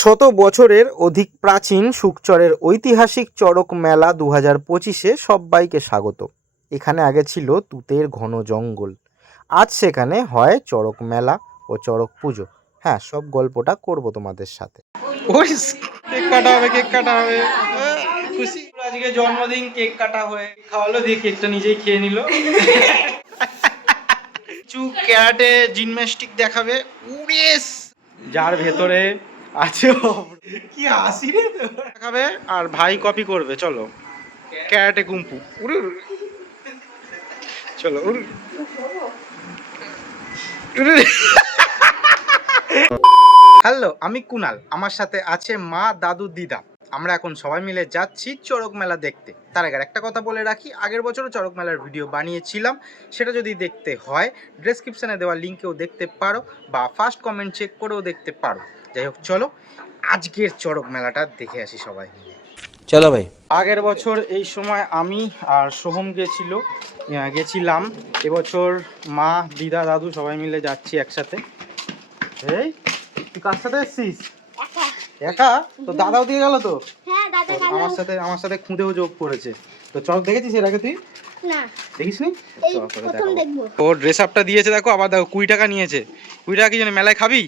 শত বছরের অধিক প্রাচীন সুকচরের ঐতিহাসিক চড়ক মেলা দু হাজার পঁচিশে সবাইকে স্বাগত। এখানে আগে ছিল তুতের ঘন জঙ্গল। আজ সেখানে হয় চড়ক মেলা ও চড়ক পুজো। হ্যাঁ সব গল্পটা করব তোমাদের সাথে। কেক কাটা হবে কেক কাটা হবে। খুশি। আজকে জন্মদিন কেক কাটা হয়ে খাওয়ালো দিয়ে কেকটা নিজেই খেয়ে নিল। কিছু ক্যারাটে জিমন্যাস্টিক দেখাবে। উড়েস যার ভেতরে আছে। কি হাসি রে। দেখাবে আর ভাই কপি করবে চলো। ক্যারাটে কুম্পু। উড়ে। চলো উড়ে। হ্যালো আমি কুনাল। আমার সাথে আছে মা দাদু দিদা। আমরা এখন সবাই মিলে যাচ্ছি চড়ক মেলা দেখতে। তার আগে একটা কথা বলে রাখি আগের বছরও চড়ক মেলার ভিডিও বানিয়েছিলাম। সেটা যদি দেখতে হয় ডেসক্রিপশনে দেওয়া লিঙ্কেও দেখতে পারো বা ফার্স্ট কমেন্ট চেক করেও দেখতে পারো। যাই হোক চলো আজকের চড়ক মেলাটা দেখে আসি সবাই মিলে। চলো ভাই। আগের বছর এই সময় আমি আর সোহম গেছিল গেছিলাম। এবছর মা দিদা দাদু সবাই মিলে যাচ্ছি একসাথে। এই তুই কার সাথে এসছিস? একা। তো দাদাও দিয়ে গেল তো? হ্যাঁ দাদা তো গেল। আমার সাথে আমার সাথে খুঁদেও যোগ করেছে। তো চক দেখেছিস এর আগে তুই? না। দেখিস নি এই করে প্রথম দেখাবো। ও ড্রেস আপটা দিয়েছে দেখো আবার দেখো কুড়ি টাকা নিয়েছে। কুড়ি টাকা কি জানি মেলায় খাবি?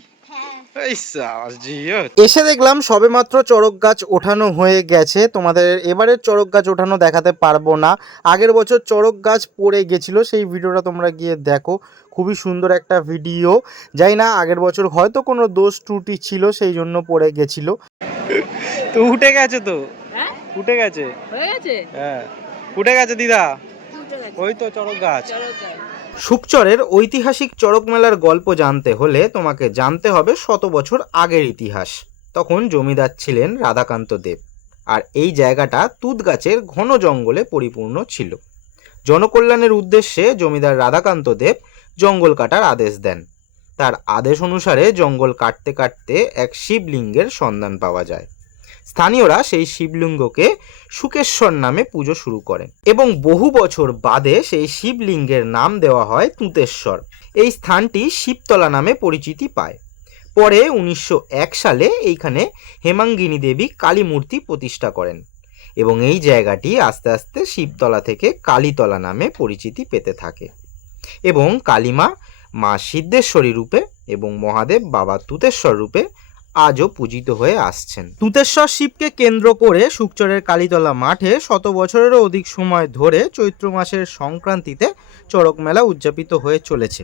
এসে দেখলাম সবেমাত্র চড়ক গাছ ওঠানো হয়ে গেছে। তোমাদের এবারের চড়ক গাছ ওঠানো দেখাতে পারব না। আগের বছর চড়ক গাছ পড়ে গেছিল সেই ভিডিওটা তোমরা গিয়ে দেখো। খুবই সুন্দর একটা ভিডিও। যাই না আগের বছর হয়তো কোনো দোষ ত্রুটি ছিল সেই জন্য পড়ে গেছিল। তো উঠে গেছে তো? হ্যাঁ? উঠে গেছে? হ্যাঁ উঠে গেছে দিদা? ওই তো চড়ক গাছ। সুকচরের ঐতিহাসিক চড়ক মেলার গল্প জানতে হলে তোমাকে জানতে হবে শত বছর আগের ইতিহাস। তখন জমিদার ছিলেন রাধাকান্ত দেব। আর এই জায়গাটা তুত গাছের ঘন জঙ্গলে পরিপূর্ণ ছিল। জনকল্যাণের উদ্দেশ্যে জমিদার রাধাকান্ত দেব জঙ্গল কাটার আদেশ দেন। তার আদেশ অনুসারে জঙ্গল কাটতে কাটতে এক শিবলিঙ্গের সন্ধান পাওয়া যায়। স্থানীয়রা সেই শিবলিঙ্গকে সুকেশ্বর নামে পুজো শুরু করেন এবং বহু বছর বাদে সেই শিবলিঙ্গের নাম দেওয়া হয় তুতেশ্বর। এই স্থানটি শিবতলা নামে পরিচিতি পায়। পরে উনিশশো এক সালে এইখানে হেমাঙ্গিনী দেবী কালী মূর্তি প্রতিষ্ঠা করেন এবং এই জায়গাটি আস্তে আস্তে শিবতলা থেকে কালীতলা নামে পরিচিতি পেতে থাকে এবং কালীমা মা সিদ্ধেশ্বরী রূপে এবং মহাদেব বাবা তুতেশ্বর রূপে আজও পূজিত হয়ে আসছেন। তুতেশ্বর শিবকে কেন্দ্র করে সুকচরের কালীতলা মাঠে শত বছরেরও অধিক সময় ধরে চৈত্র মাসের সংক্রান্তিতে চড়ক মেলা উদযাপিত হয়ে চলেছে।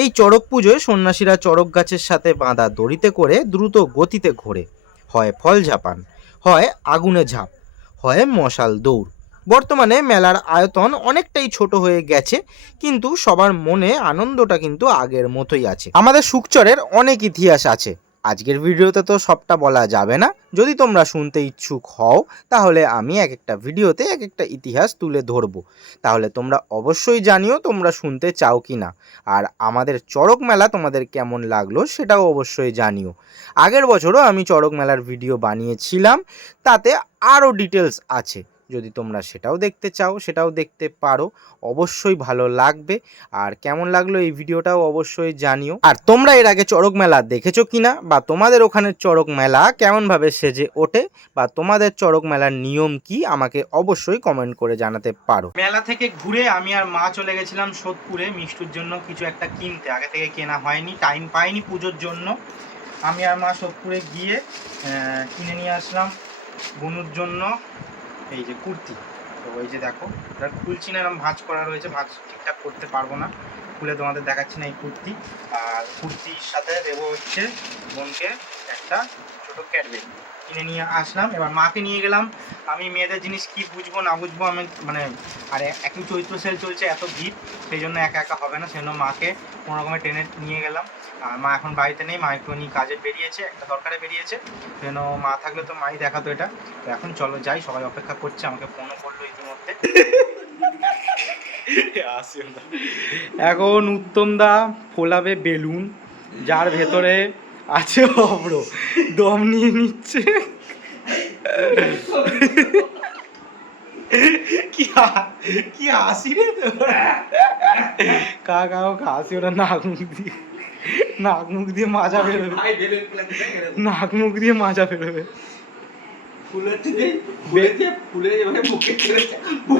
এই চড়ক পুজোয় সন্ন্যাসীরা চড়ক গাছের সাথে বাঁধা দড়িতে করে দ্রুত গতিতে ঘোরে। হয় ফল ঝাপান, হয় আগুনে ঝাঁপ, হয় মশাল দৌড়। বর্তমানে মেলার আয়তন অনেকটাই ছোট হয়ে গেছে, কিন্তু সবার মনে আনন্দটা কিন্তু আগের মতোই আছে। আমাদের সুকচরের অনেক ইতিহাস আছে। আজকের ভিডিওতে তো সবটা বলা যাবে না। যদি তোমরা শুনতে ইচ্ছুক হও, তাহলে আমি এক একটা ভিডিওতে এক একটা ইতিহাস তুলে ধরবো। তাহলে তোমরা অবশ্যই জানিও তোমরা শুনতে চাও কি না। আর আমাদের চড়ক মেলা তোমাদের কেমন লাগল সেটাও অবশ্যই জানিও। আগের বছরও আমি চড়ক মেলার ভিডিও বানিয়েছিলাম, তাতে আরও ডিটেলস আছে। যদি তোমরা সেটাও দেখতে চাও, সেটাও দেখতে পারো। অবশ্যই ভালো লাগবে। আর কেমন লাগল এই ভিডিওটাও অবশ্যই জানিও। আর তোমরা এর আগে চড়ক মেলা দেখেছ কিনা? বা তোমাদের ওখানে চড়ক মেলা কেমনভাবে সেজে ওঠে? বা তোমাদের চড়ক মেলার নিয়ম কি? আমাকে অবশ্যই কমেন্ট করে জানাতে পারো। মেলা থেকে ঘুরে আমি আর মা চলে গেছিলাম সোদপুরে মিষ্টুর জন্য কিছু একটা কিনতে। আগে থেকে কেনা হয়নি টাইম পাইনি পুজোর জন্য। আমি আর মা সোদপুরে গিয়ে কিনে নিয়ে আসলাম বনুর জন্য। এই যে কুর্তি, তো এই যে দেখো, এটা খুলছি না এরকম ভাঁজ করা রয়েছে, ভাঁজ ঠিকঠাক করতে পারব না, খুলে তোমাদের দেখাচ্ছি না এই কুর্তি, আর কুর্তির সাথে দেবো হচ্ছে বোনকে একটা ছোটো ক্যাডবেরি কিনে নিয়ে আসলাম, এবার মাকে নিয়ে গেলাম। আমি মেয়েদের জিনিস কি বুঝব, না বুঝব, আমি মানে আর একই চৈত্র সেল চলছে, এত ভিড়, সেই জন্য একা একা হবে না, সেই জন্য মাকে কোনো রকমের ট্রেনে নিয়ে গেলাম। আর মা এখন বাড়িতে নেই, মা একটুখানি কাজে বেরিয়েছে, একটা দরকারে বেরিয়েছে। সেই মা থাকলে তো মাই দেখাতো এটা। তো এখন চলো যাই, সবাই অপেক্ষা করছে, আমাকে ফোনও করল ইতিমধ্যে। এখন উত্তম দা ফোলাবে বেলুন, যার ভেতরে আছে অব্র। দম নিয়ে নিচ্ছে। কি কি হাসি রে তোর? কা কাও হাসি ওরা না আগুন দিয়ে। নাক মুখ দিয়ে মাজা বেরোবে। নাক মুখ দিয়ে মাজা বেরোবে। ও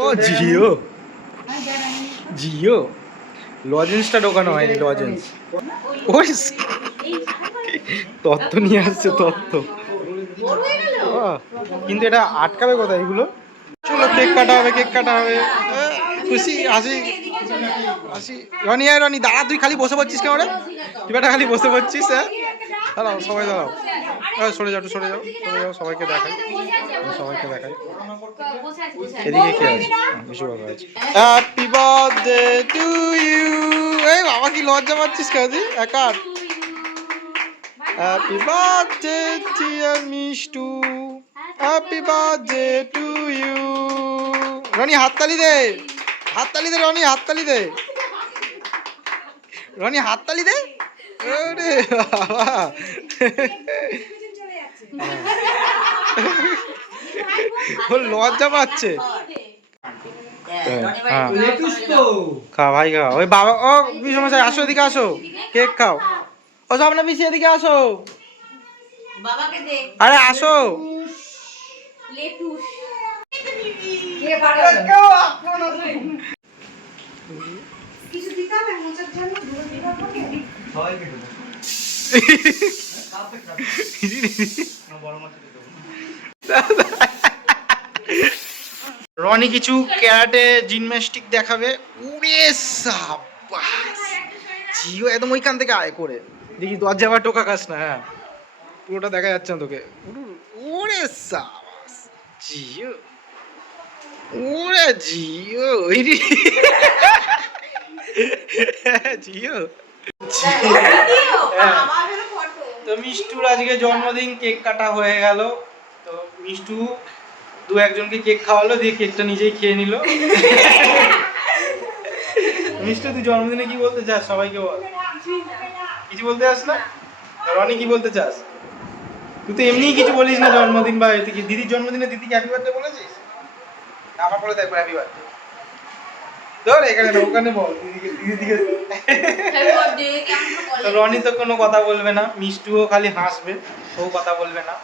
ও জিও। জিও? লজেন্সটা ঢোকানো হয়নি লজেন্স ওই তত্ত্ব নিয়ে আসছে, তত্ত্ব। কিন্তু এটা আটকাবে কোথায় এগুলো? চলো, কেক কাটা হবে, কেক কাটা হবে। খুশি আসি আসি রনি, আয় রনি, দাঁড়া, তুই খালি বসে পড়ছিস কেমন তুই খালি বসে পড়ছিস হ্যাঁ? দাঁড়াও, সবাই দাঁড়াও। সরে যাও সরে যাও সরে যাও, সবাইকে দেখাই। সবাইকে দেখাই। এদিকে কে আছে? বিশু বাবা আছে। হ্যাপি বার্থডে টু ইউ এই বাবা, কি লজ্জা পাচ্ছিস তুই? একা? Happy birthday dear Mishtu happy birthday to you Roni, হাততালি দে। হাততালি দে, রনি, হাততালি দে। রনি, হাততালি দে। ওরে বাবা। ও লজ্জা পাচ্ছে। হ্যাঁ। খা ভাই খা। ওই বাবা ও বিশ্বমশাই আসো এদিকে আসো। কেক খাও। ও সব না পিছিয়ে এদিকে আসো। আরে আসো। লেটুস কিছু দিতে হবে মোচার জন্য দুটো দিতে হবে সবাই কেটে দাও বড় মাছ দিতে রনি কিছু ক্যারাটে জিমন্যাস্টিক দেখাবে। উড়ে সাবাস জিও একদম ওইখান থেকে আয় করে। দেখি দরজা আবার টোকা খাস না হ্যাঁ। পুরোটা দেখা যাচ্ছে না তোকে। উড়ু- ওরে সাবাস জিও। ওরে জিও। জিও। তো মিষ্টুর আজকে জন্মদিন কেক কাটা হয়ে গেল। তো মিষ্টু দু একজনকে কেক খাওয়ালো দিয়ে কেকটা নিজেই খেয়ে নিল। মিষ্টু তুই জন্মদিনে কি বলতে চাস? সবাইকে বল। কিছু বলতে চাস না? রনি কি বলতে চাস? তুই তো এমনিই কিছু বলিস না জন্মদিন বা দিদির জন্মদিনে দিদিকে হ্যাপি বার্থডে বলেছিস? আমার বলে দেখব হ্যাপি বার্থডে ধর এখানে ওখানে বল দিদিকে তো রনি তো কোনো কথা বলবে না মিষ্টুও খালি হাসবে ও কথা বলবে না।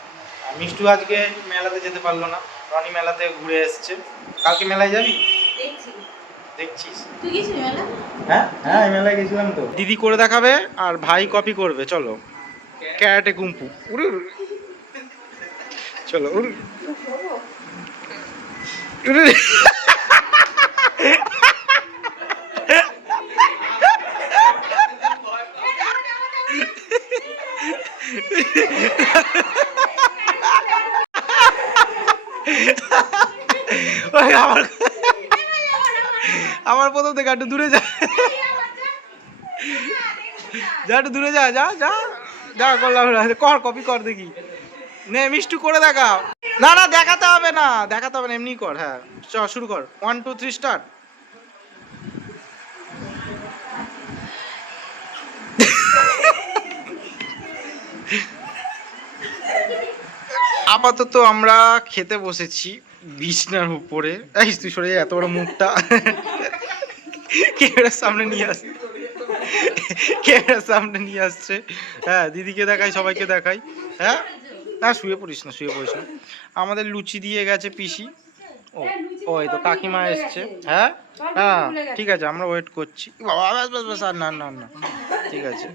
মিষ্টু আজকে মেলাতে যেতে পারল না রনি মেলাতে ঘুরে এসেছে। কালকে মেলায় যাবি? দেখছিস? হ্যাঁ হ্যাঁ মেলায় গেছিলাম তো। দিদি করে দেখাবে আর ভাই কপি করবে চলো। Karate kung fu. উড়ু উড়ু। চলো উড়ু। উড়ু। ওই আমার আমার প্রথম থেকে, একটু দূরে যা। যা, একটু দূরে যা যা যা। যা করলাম কর কপি কর দেখি। নে, মিষ্টু, করে দেখা না না, দেখাতে হবে না, দেখাতে হবে না এমনি কর হ্যাঁ। চ, শুরু কর। ওয়ান টু থ্রি স্টার্ট আপাতত আমরা খেতে বসেছি বিছনার উপরে। এই, তুই সরে এত বড় মুখটা। ক্যামেরার সামনে নিয়ে আসছে ক্যামেরার সামনে নিয়ে আসছে। হ্যাঁ দিদিকে দেখাই, সবাইকে দেখাই। হ্যাঁ? না, শুয়ে পড়িস না, শুয়ে পড়িস না। আমাদের লুচি দিয়ে গেছে পিসি। ও ওই তো কাকিমা এসছে। হ্যাঁ? হ্যাঁ ঠিক আছে, আমরা ওয়েট করছি। বাবা আর না না না, ঠিক আছে।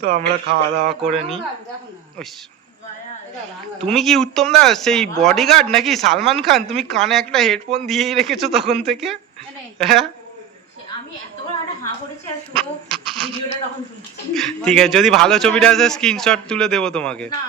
তো আমরা খাওয়া দাওয়া করে নিই। তুমি কি উত্তম দা সেই বডিগার্ড নাকি সালমান খান? তুমি কানে একটা হেডফোন দিয়েই রেখেছো তখন থেকে? হ্যাঁ। আমি এতবার একটা হাঁ করেছি আর শুধু ভিডিওটা তখন তুলছি। ঠিক আছে যদি ভালো ছবিটা আসে স্ক্রিনশট তুলে দেবো তোমাকে। না।